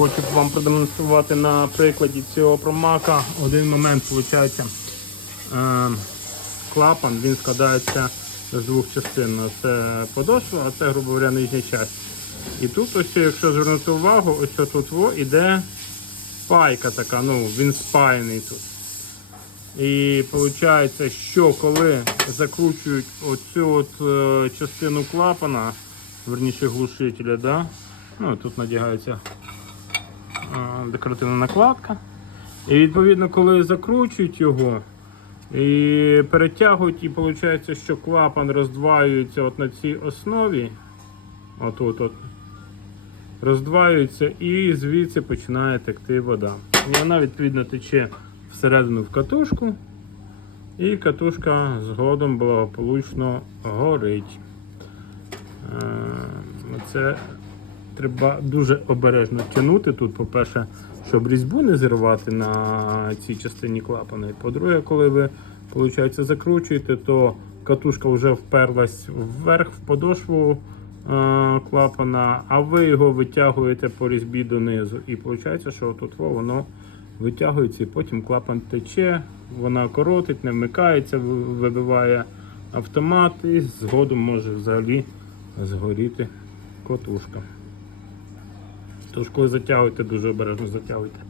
Хочу вам продемонструвати на прикладі цього промака. Один момент виходить. Е, клапан він складається з двох частин. Це подошва, а це, грубо говоря, нижня частина. І тут, ось, якщо звернути увагу, ось тут во іде пайка така, ну він спаяний тут. І виходить, що коли закручують оцю от е, частину клапана, верніше глушителя, да? ну, тут надягається декоративна накладка. І відповідно, коли закручують його і перетягують, і виходить, що клапан роздваюється от на цій основі. Отут от. Роздваюється і звідси починає текти вода. І вона відповідно тече всередину в катушку. І катушка згодом благополучно горить. Е, Це треба дуже обережно тягнути тут, по-перше, щоб різьбу не зірвати на цій частині клапана. І По-друге, коли ви виходить, закручуєте, то катушка вже вперлась вверх в подошву е, клапана, а ви його витягуєте по різьбі донизу. І виходить, що тут воно витягується і потім клапан тече, вона коротить, не вмикається, вибиває автомат і згодом може взагалі згоріти котушка. Тож коли затягуєте, дуже обережно затягуйте.